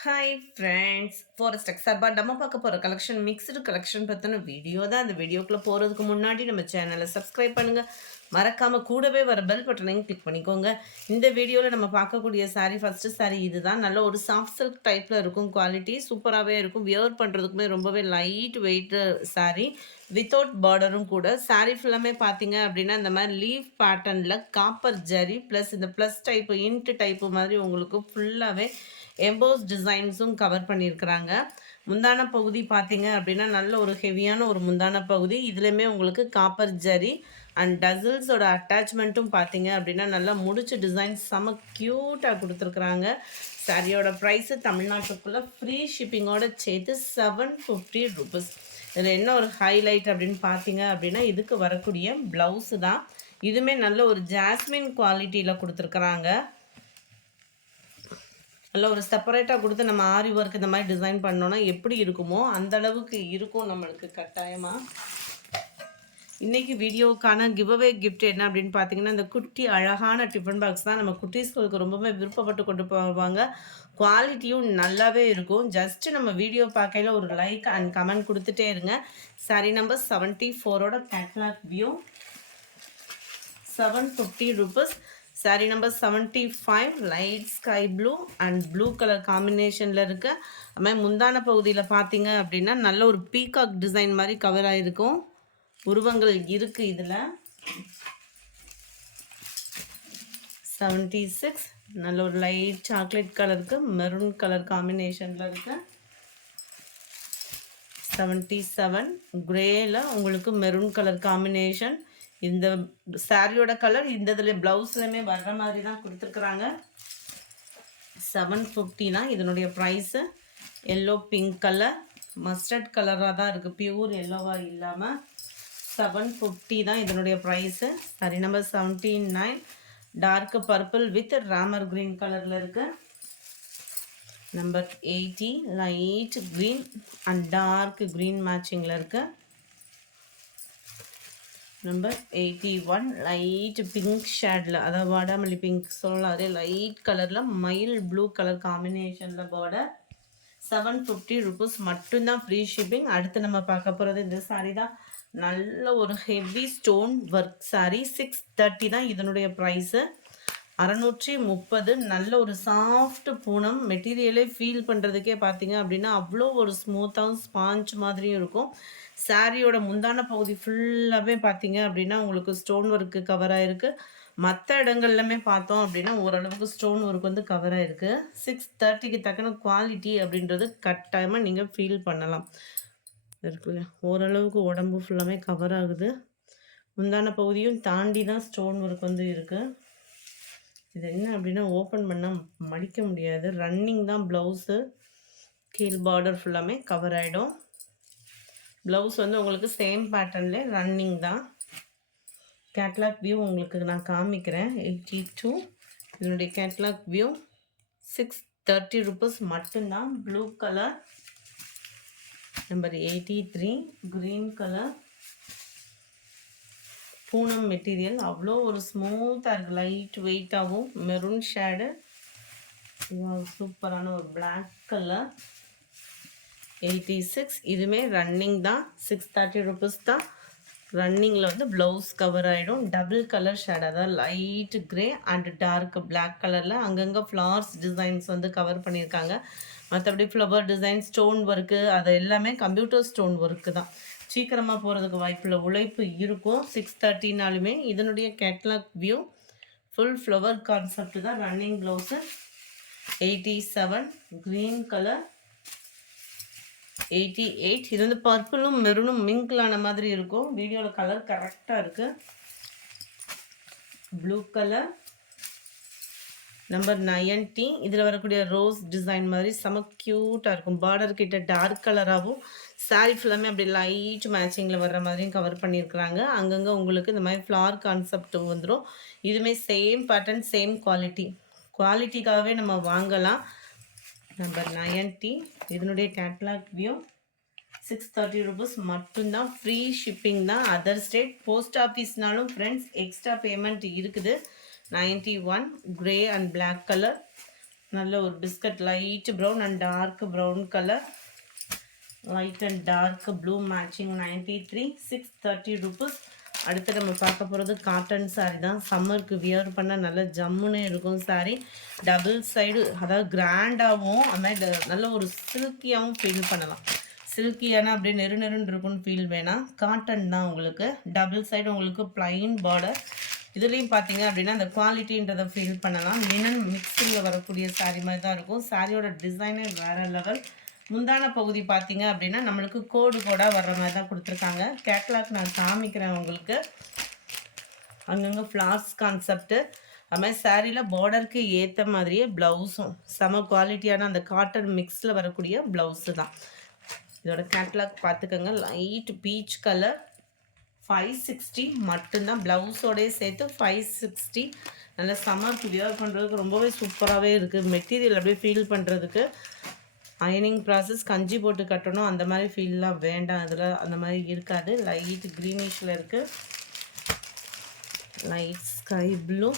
Hi friends forest எக்ஸார்பா நம்ம பார்க்க போகிற கலெக்ஷன் மிக்ஸ்டு கலெக்ஷன் பற்றின வீடியோ தான். அந்த வீடியோக்குள்ளே போகிறதுக்கு முன்னாடி நம்ம சேனலை சப்ஸ்கிரைப் பண்ணுங்கள். மறக்காமல் கூடவே வர பெல் பட்டனையும் கிளிக் பண்ணிக்கோங்க. இந்த வீடியோவில் நம்ம பார்க்கக்கூடிய சாரீ ஃபஸ்ட்டு சாரீ இதுதான். நல்ல ஒரு சாஃப்ட் சில்க் டைப்பில் இருக்கும். குவாலிட்டி சூப்பராகவே இருக்கும். வியர் பண்ணுறதுக்குமே ரொம்பவே லைட் வெயிட் சாரீ வித்தவுட் பார்டரும் கூட. சாரீ ஃபுல்லாமே பார்த்தீங்க அப்படின்னா இந்த மாதிரி லீஃப் பேட்டர்னில் காப்பர் ஜரி ப்ளஸ் இந்த ப்ளஸ் டைப்பு இன்ட்டு டைப்பு மாதிரி உங்களுக்கு ஃபுல்லாகவே எம்போஸ் டிசைன்ஸும் கவர் பண்ணியிருக்கிறாங்க. முந்தான பகுதி பார்த்தீங்க அப்படின்னா நல்ல ஒரு ஹெவியான ஒரு முந்தான பகுதி. இதுலேயுமே உங்களுக்கு காப்பர் ஜரி அண்ட் டசில்ஸோட அட்டாச்மெண்ட்டும் பார்த்தீங்க அப்படின்னா நல்லா முடிச்சு டிசைன்ஸ் செம க்யூட்டாக கொடுத்துருக்குறாங்க. சாரியோட ப்ரைஸு தமிழ்நாட்டுக்குள்ளே ஃப்ரீ ஷிப்பிங்கோட சேர்த்து 750 ருபீஸ். இதில் என்ன ஒரு ஹைலைட் அப்படின்னு பார்த்தீங்க அப்படின்னா இதுக்கு வரக்கூடிய ப்ளவுஸு தான். இதுவுமே நல்ல ஒரு ஜாஸ்மின் குவாலிட்டியில் கொடுத்துருக்குறாங்க. நல்ல ஒரு செப்பரேட்டாக கொடுத்து நம்ம ஆரி ஒர்க் இந்த மாதிரி டிசைன் பண்ணோன்னா எப்படி இருக்குமோ அந்த அளவுக்கு இருக்கும் நம்மளுக்கு கட்டாயமாக. இன்றைக்கி வீடியோவுக்கான கிவ்அவே கிஃப்ட் என்ன அப்படின்னு பார்த்தீங்கன்னா இந்த குட்டி அழகான டிஃபன் பாக்ஸ் தான். நம்ம குட்டீஸ்களுக்கு ரொம்பவே விருப்பப்பட்டு கொண்டு போவாங்க. குவாலிட்டியும் நல்லாவே இருக்கும். ஜஸ்ட்டு நம்ம வீடியோ பார்க்கையில் ஒரு லைக் அண்ட் கமெண்ட் கொடுத்துட்டே இருங்க. சாரி நம்பர் 74ஓட catalogue view 750 rupees. Sari number 75 light sky blue and blue colour காம்பினேஷனில் இருக்க. அதுமாதிரி முந்தான பகுதியில் பார்த்தீங்க அப்படின்னா நல்ல ஒரு பீகாக் டிசைன் மாதிரி கவர் ஆகிருக்கும். உருவங்கள் இருக்குது இதில். 76 நல்ல ஒரு லைட் சாக்லேட் கலருக்கு மெரூன் கலர் காம்பினேஷனில் இருக்குது. 77 கிரேயில் உங்களுக்கு மெரூன் கலர் காம்பினேஷன். இந்த சாரியோட கலர் இந்த இதில் ப்ளவுஸ்லையுமே வர்ற மாதிரி தான் கொடுத்துருக்குறாங்க. 750 தான் இதனுடைய price. Yellow pink colour mustard கலராக தான் இருக்குது, பியூர் எல்லோவாக இல்லாமல். 750 தான் இதனுடைய price. Sari number 79 dark purple with Ramar green கலரில் இருக்குது. Number 80 light green and dark green மேட்சிங்கில் இருக்குது. நம்பர் 81 லைட் பிங்க் ஷேடில், அதாவது வாடாமல்லி பிங்க் சொல்லலாம், அதே லைட் கலரில் மயில் ப்ளூ கலர் காம்பினேஷனில் பார்டர். 750 ருபீஸ் மட்டும்தான் ஃப்ரீ ஷிப்பிங். அடுத்து நம்ம பார்க்க போகிறது இந்த சாரீ தான். நல்ல ஒரு ஹெவி ஸ்டோன் ஒர்க் சாரீ. 630 தான் இதனுடைய ப்ரைஸு. 630. நல்ல ஒரு சாஃப்ட் பூனம் மெட்டீரியலே ஃபீல் பண்ணுறதுக்கே பார்த்தீங்க அப்படின்னா அவ்வளோ ஒரு ஸ்மூத்தாகவும் ஸ்பாஞ்ச் மாதிரியும் இருக்கும். சாரியோட முந்தான பகுதி ஃபுல்லாகவே பார்த்தீங்க அப்படின்னா உங்களுக்கு ஸ்டோன் ஒர்க்கு கவர் ஆகிருக்கு. மற்ற இடங்கள்லையுமே பார்த்தோம் அப்படின்னா ஓரளவுக்கு ஸ்டோன் ஒர்க் வந்து கவர் ஆகிருக்கு. 630க்கு தக்கன குவாலிட்டி அப்படின்றது கட்டாயமாக நீங்கள் ஃபீல் பண்ணலாம். இருக்குல்ல, ஓரளவுக்கு உடம்பு ஃபுல்லாமே கவர் ஆகுது. முந்தான பகுதியும் தாண்டி தான் ஸ்டோன் ஒர்க் வந்து இருக்குது. இது என்ன அப்படின்னா ஓப்பன் பண்ணால் மடிக்க முடியாது. ரன்னிங் தான் ப்ளவுஸு. கீழ் பார்டர் ஃபுல்லாமே கவர் ஆகிடும். ப்ளவுஸ் வந்து உங்களுக்கு சேம் பேட்டர்னில் ரன்னிங் தான். கேட்லாக் வியூ உங்களுக்கு நான் காமிக்கிறேன். 82 இதனுடைய கேட்லாக் வியூ. 630 ருபீஸ் மட்டும்தான். Blue colour. Number 83 green colour Poonam material. அவ்வளோ ஒரு ஸ்மூத்தாக இருக்குது, லைட் வெயிட்டாகவும். மெரூன் ஷேடு, சூப்பரான ஒரு பிளாக் கலர். 86 இதுவுமே ரன்னிங் தான். 630 ருபீஸ் தான். ரன்னிங்கில் வந்து ப்ளவுஸ் கவர் ஆகிடும். டபுள் கலர் ஷேட், அதாவது light grey and dark black கலரில் அங்கங்கே ஃப்ளவர்ஸ் டிசைன்ஸ் வந்து கவர் பண்ணியிருக்காங்க. மற்றபடி ஃப்ளவர் டிசைன் ஸ்டோன் ஒர்க்கு அது எல்லாமே கம்ப்யூட்டர் ஸ்டோன் ஒர்க்கு தான். சீக்கிரமாக போகிறதுக்கு வாய்ப்பில் உழைப்பு இருக்கும். 630நாலுமே இதனுடைய catalogue view full flower concept தான். Running blouse. 87 green colour. 88 இது வந்து பர்பிளும் மெரூனும் மிங்கிளான மாதிரி இருக்கும். வீடியோவில் கலர் கரெக்டாக இருக்குது. Blue colour. நம்பர் 90 இதில் வரக்கூடிய ரோஸ் டிசைன் மாதிரி செம க்யூட்டாக இருக்கும். பார்டர் கிட்ட டார்க் கலராகவும் சாரீ ஃபுல்லாமே அப்படி லைட் மேட்சிங்கில் வர்ற மாதிரியும் கவர் பண்ணியிருக்கிறாங்க. அங்கங்கே உங்களுக்கு இந்த மாதிரி ஃப்ளார் கான்செப்ட் வந்துடும். இதுவுமே சேம் பேட்டர்ன் சேம் குவாலிட்டி. குவாலிட்டிக்காகவே நம்ம வாங்கலாம். நம்பர் 90 இதனுடைய கேட்லாக் வியூ. 630 ருபீஸ் மட்டும்தான். ஃப்ரீ ஷிப்பிங் தான். அதர் ஸ்டேட் போஸ்ட் ஆஃபீஸ்னாலும் ஃப்ரெண்ட்ஸ் எக்ஸ்ட்ரா பேமெண்ட் இருக்குது. 91 கிரே அண்ட் பிளாக் கலர் நல்ல ஒரு biscuit light brown and dark brown colour, light and dark blue matching 93, 630 rupees. அடுத்து நம்ம பார்க்க போகிறது காட்டன் சாரீ தான். சம்மருக்கு வியர் பண்ண நல்ல ஜம்முன்னு இருக்கும் சாரீ. டபுள் சைடு, அதாவது கிராண்டாகவும் அது மாதிரி நல்ல ஒரு சில்கியாகவும் ஃபீல் பண்ணலாம். சில்கியான அப்படியே நெரு நெருன்னு இருக்குன்னு ஃபீல் வேணாம். காட்டன் தான் உங்களுக்கு. டபுள் சைடு உங்களுக்கு பிளைன் பார்டர். இதுலேயும் பார்த்தீங்க அப்படின்னா அந்த குவாலிட்டின்றதை ஃபீல் பண்ணலாம். லினன் மிக்ஸிங்கில் வரக்கூடிய சாரீ மாதிரி தான் இருக்கும். சாரியோட டிசைனே வேறு லெவல். முந்தான பகுதி பார்த்தீங்க அப்படின்னா நம்மளுக்கு கோடு கோடாக வர்ற மாதிரி தான் கொடுத்துருக்காங்க. கேட்லாக் நான் காமிக்கிறேன் உங்களுக்கு. அங்கங்கே ஃப்ளார்ஸ் கான்செப்ட்டு. அது மாதிரி சாரியில் பார்டருக்கு ஏற்ற மாதிரியே ப்ளவுஸும் செம குவாலிட்டியான அந்த காட்டன் மிக்ஸில் வரக்கூடிய ப்ளவுஸு தான். இதோட கேட்லாக் பார்த்துக்கோங்க. லைட் பீச் கலர், 560 மட்டும்தான். ப்ளவுஸோடய சேர்த்து 560. நல்லா சம்மருக்கு வியர் பண்ணுறதுக்கு ரொம்பவே சூப்பராகவே இருக்குது. மெட்டீரியல் அப்படியே ஃபீல் பண்ணுறதுக்கு அயனிங் ப்ராசஸ், கஞ்சி போட்டு கட்டணும் அந்த மாதிரி ஃபீல்லாம் வேண்டாம். அதில் அந்த மாதிரி இருக்காது. லைட் க்ரீனிஷில் இருக்குது. Light sky blue,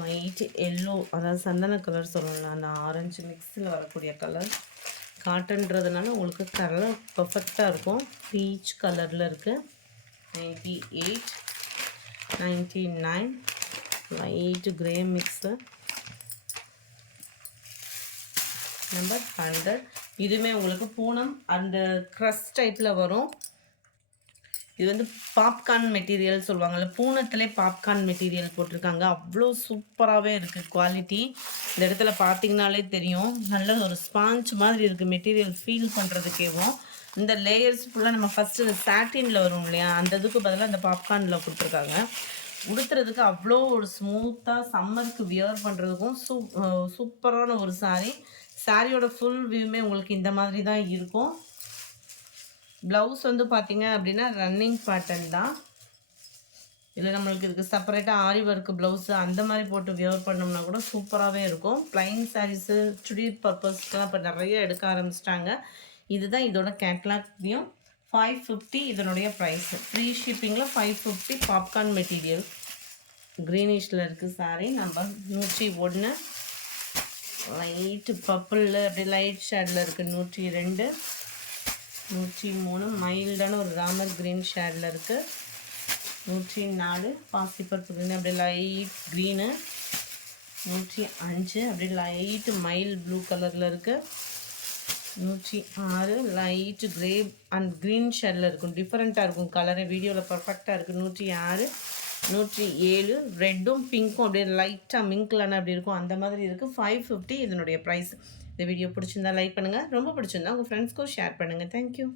light yellow, அதாவது சந்தன கலர் சொல்லலாம், அந்த ஆரஞ்சு மிக்ஸில் வரக்கூடிய கலர். காட்டன்றதுனால உங்களுக்கு கலர் பர்ஃபெக்டாக இருக்கும். பீச் கலரில் இருக்குது. 98, 99, லைட் கிரே மிக்ஸு, நம்பர் 100. இதுவுமே உங்களுக்கு பூனம் அந்த க்ரஸ் டைப்பில் வரும். இது வந்து பாப்கார்ன் மெட்டீரியல் சொல்லுவாங்கள்ல, பூனத்திலே பாப்கார்ன் மெட்டீரியல் போட்டிருக்காங்க. அவ்வளோ சூப்பராகவே இருக்குது குவாலிட்டி. இந்த இடத்துல பார்த்தீங்கனாலே தெரியும், நல்ல ஒரு ஸ்பாஞ்ச் மாதிரி இருக்குது மெட்டீரியல் ஃபீல் பண்ணுறதுக்கேவும். இந்த லேயர்ஸ் ஃபுல்லாக நம்ம ஃபஸ்ட்டு சாட்டினில் வரும் இல்லையா, அந்த இதுக்கு பதிலாக அந்த பாப்கார்னில் கொடுத்துருக்காங்க. உடுத்துறதுக்கு அவ்வளோ ஒரு ஸ்மூத்தாக சம்மருக்கு வியர் பண்ணுறதுக்கும் சூப்பரான ஒரு சாரீ. சாரியோட ஃபுல் வியூமே உங்களுக்கு இந்த மாதிரி தான் இருக்கும். ப்ளவுஸ் வந்து பார்த்தீங்க அப்படின்னா ரன்னிங் பேட்டர்ன் தான். இல்லை நம்மளுக்கு இதுக்கு செப்பரேட்டாக ஆரி ஒர்க்கு ப்ளவுஸு அந்த மாதிரி போட்டு வியர் பண்ணோம்னா கூட சூப்பராகவே இருக்கும். ப்ளைன் சாரீஸு சுடி பர்பஸ்க்கெலாம் இப்போ நிறைய எடுக்க ஆரம்பிச்சிட்டாங்க. இதுதான் இதோட கேட்லாக்லையும் 550 இதனுடைய ப்ரைஸ். ஃப்ரீ ஷிப்பிங்கில் 550. பாப்கார்ன் மெட்டீரியல் க்ரீனிஷில் இருக்குது சாரீ. நம்பர் 101. லைட்டு பர்பிளில் அப்படியே லைட் ஷேடில் இருக்குது 102, 103. மைல்டான ஒரு ராமர் க்ரீன் ஷேடில் இருக்குது 104. பாசிப்பருப்பு க்ரீன் அப்படியே லைட் க்ரீனு 105. அப்படியே லைட்டு மைல் ப்ளூ கலரில் இருக்குது 106. லைட்டு கிரே அண்ட் க்ரீன் ஷேடில் இருக்கும். டிஃப்ரெண்ட்டாக இருக்கும் கலரு. வீடியோவில் பர்ஃபெக்டாக இருக்குது 106, 107. ரெட்டும் பிங்க்கும் அப்படியே லைட்டாக மிங்க்லான அப்படி இருக்கும், அந்த மாதிரி இருக்குது. 550 இதனுடைய ப்ரைஸ். இந்த வீடியோ பிடிச்சிருந்தா லைக் பண்ணுங்கள். ரொம்ப பிடிச்சிருந்தா உங்கள் ஃப்ரெண்ட்ஸ்க்கும் ஷேர் பண்ணுங்கள். தேங்க்யூ.